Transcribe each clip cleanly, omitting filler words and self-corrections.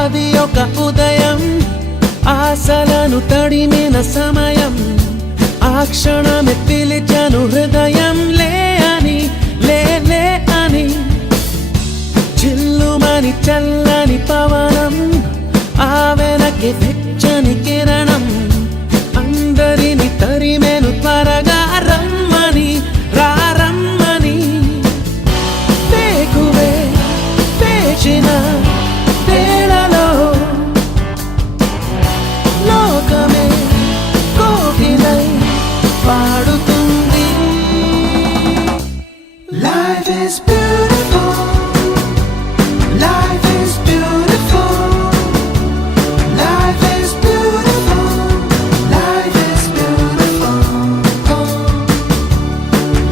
అది ఒక ఉదయం ఆశలను తడిమిన సమయం ఆ క్షణమే పిలిచాను హృదయం లే అని లే అని చిల్లుమని చల్లని పవనం ఆ వెనకే వెచ్చని కిరణం అందరిని తరిమేను త్వరగా రమ్మని రమ్మని వేకువే వేచిన వేళలో లోకమే కోకిలై పాడుతుంది. Life is beautiful, life is beautiful, life is beautiful, life is beautiful,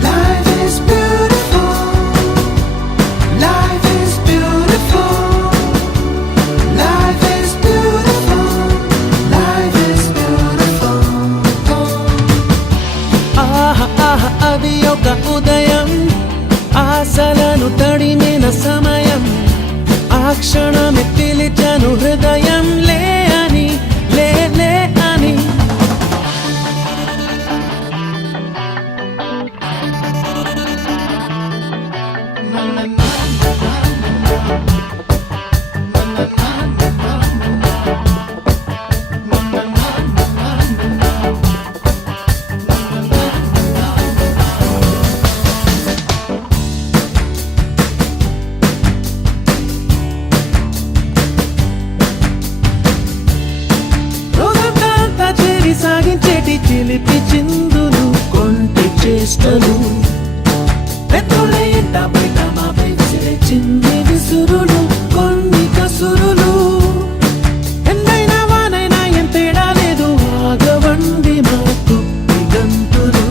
life is beautiful, life is beautiful, life is beautiful, life is beautiful. అది ఒక ఉదయం ఆశలను తడిమిన సమయం ఆ క్షణమే పిలిచాను హృదయం లే అని లే అని సాగించేటి చిలిపి చిందులు కొంటి చేష్టలు పెద్దోళ్ళ ఎంట బయట మాపై విసిరే చిన్ని విసురులు కొన్ని కసురులు ఎందైనా వానైనా ఏం తేడా లేదు ఆగవండి మాకు గంతులు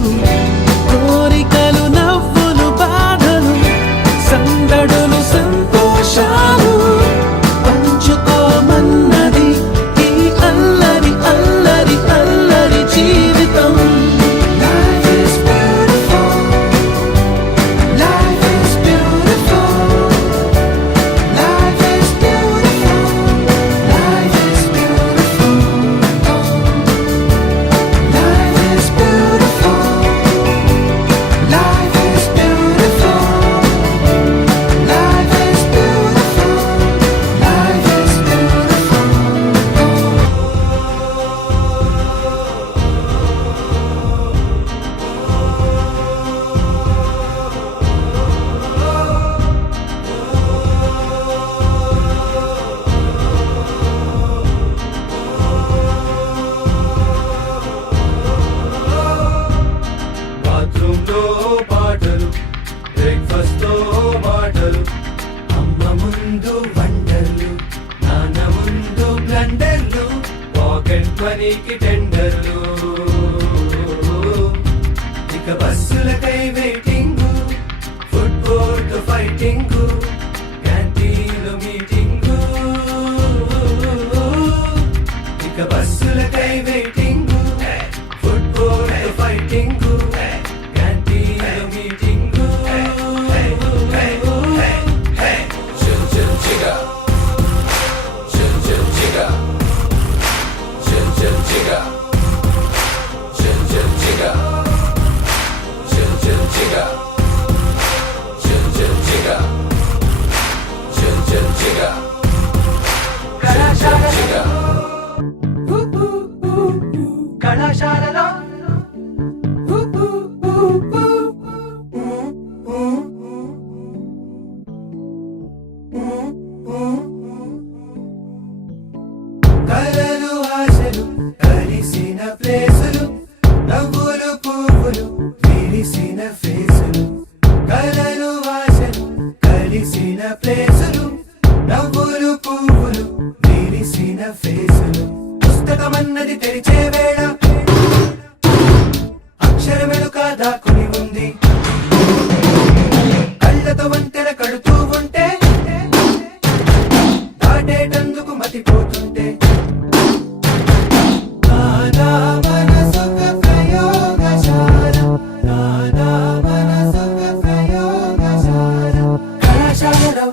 కోరికలు నవ్వులు బాధలు సందడులు సంతోషాలు పంచుకోమన్నది ఈ అల్లరి అల్లరి అల్లరి జీవితం. Life is beautiful, life is beautiful, life is beautiful, life is beautiful, life is beautiful, life is beautiful, life is beautiful, life is beautiful. బాత్రూంలో పాటలు బ్రేక్ఫాస్ట్ తో మాటలు అమ్మ ముందు వండర్లు నాన్న ముందు బ్లండర్లు పాకెట్ మనీకి టెండర్లు ఇక బస్సులకై వెయిటింగ్ ఫుడ్ కోర్ట్ ఫైటింగ్ క్యాంటీన్లో మీటింగ్ ఇక బస్సులకై వెయిటింగ్ ఫుడ్ కోర్ట్ ఫైటింగ్ క్యాంటీన్లో మీటింగ్ చిల్ చిల్ చిగా చిల్ చిల్ చిగా చిల్ చిల్ చిగా చిల్ చిల్ చిగా చిల్ చిల్ చిగా చిల్ చిల్ చిగా చిల్ చిల్ చిగా చిల్ చిల్ చిగా కళాశాలలో కలలు ఆశలు కలిసిన ప్లేసులు నవ్వులు పువ్వులు విరిసిన ఫేసులు కలలు ఆశలు కలిసిన ప్లేసులు నవ్వులు పువ్వులు విరిసిన ఫేసులు పుస్తకమన్నది తెరిచే వేళ అక్షరమెలుక దాక్కుని ఉంది కళ్ళతో వంతెన కడుతూ ఉంటే దాటేటందుకు మతిపోతుంటే నానా మనసుక ప్రయోగశాల నానా మనసుక ప్రయోగశాల కళాశాలలో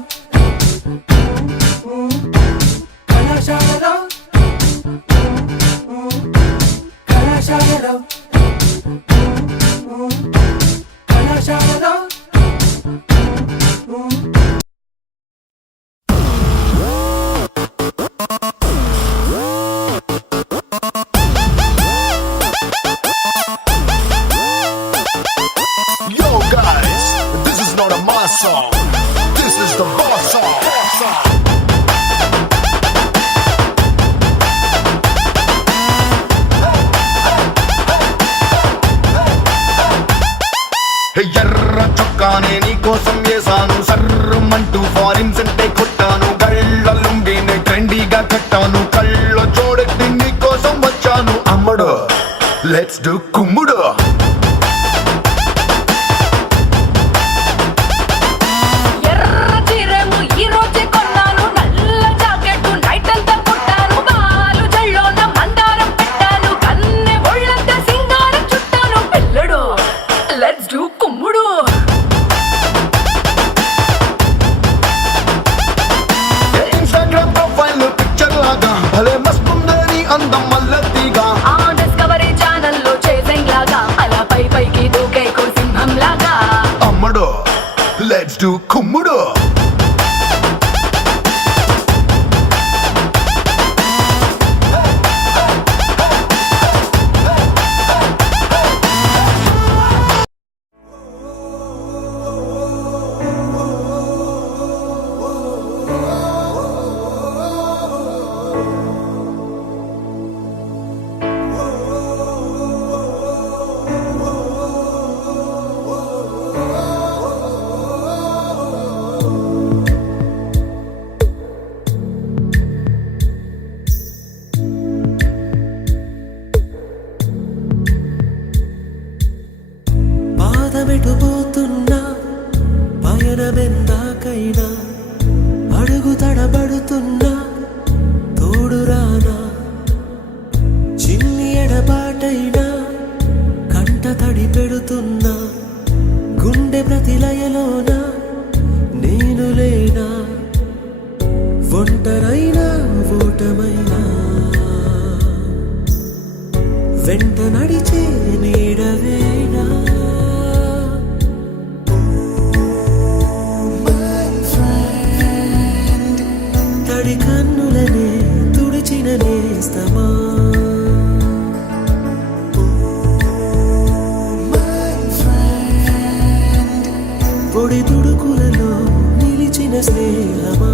కళాశాలలో Yo guys, this is not a mass song. This is the boss song. ఎర్ర చొక్కానే నీకోసం వేసాను సర్రమంటూ ఫారిన్ సెంటే కొట్టాను కళ్ళ లుంగిని ట్రెండీగా కట్టాను కళ్ళ చూడెట్టి నీకోసం వచ్చాను అమ్మడు లెట్స్ డు కుమ్ముడు ఇన్స్టాగ్రామ్ ప్రొఫైల్ పిక్చర్ లాగా భలే మస్తుందని అందం మల్లతిగా డిస్కవరీ ఛానల్లో చేసింగ్ లాగా అలా పై పైకి దూకే సింహం లాగా అమ్మడు లెట్స్ డు కుమ్ముడు పాదమెటుపోతున్నా పయనమెందాకైనా అడుగు తడబడుతున్నా తోడురానా చిన్ని ఎడబాటైనా కంట తడి పెడుతున్నా గుండె ప్రతిలయలోన నేను లేనా ఒంటరైనా ఓటమైనా వెంట నడిచే నీడవేనా తడి కన్నులనే తుడిచిన నేస్తమా పొడి తుడుకులలో నిలిచిన స్నేహమా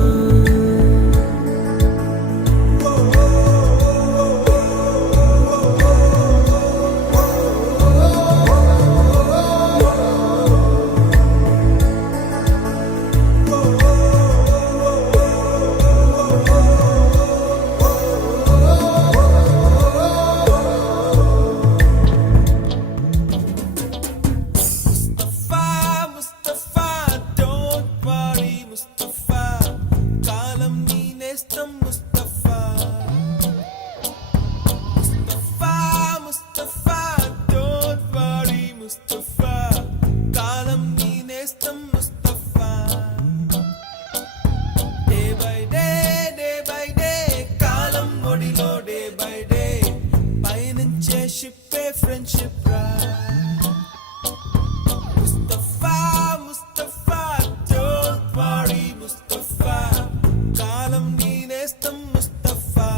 Friendship ride. Mustafa, Mustafa, don't worry, Mustafa. Kalam neenestam Mustafa.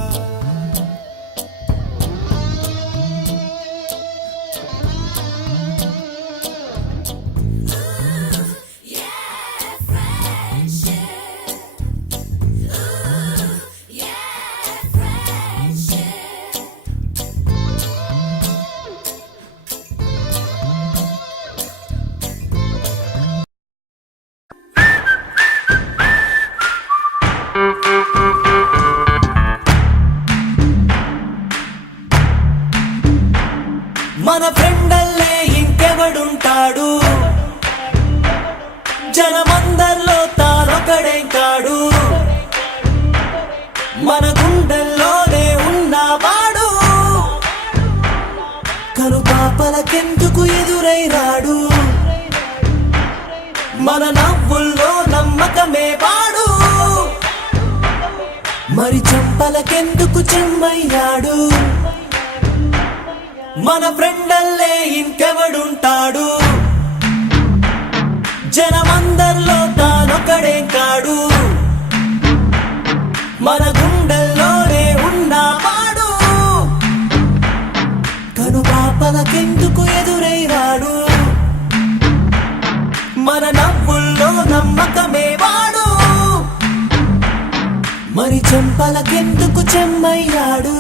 మన ఫ్రెండల్లే ఇంకెవడుంటాడు జనమందరిలో తానొకడేం కాడు మన గుండెల్లోనే ఉన్నవాడు కను పాపలకెందుకు ఎదురై రాడు మన నవ్వుల్లో నమ్మకమే వాడు మరి చెంపలకెందుకు చెమ్మయ్యాడు మన ఫ్రెండల్లే ఇంకెవడుంటాడు జనమందరిలో తానొకడే కాడు మన గుండెల్లోనే ఉన్నవాడు కను పాపలకెందుకు ఎదురై రాడు మన నవ్వుల్లో నమ్మకమే వాడు మరి చెంపలకెందుకు చెమ్మయ్యాడు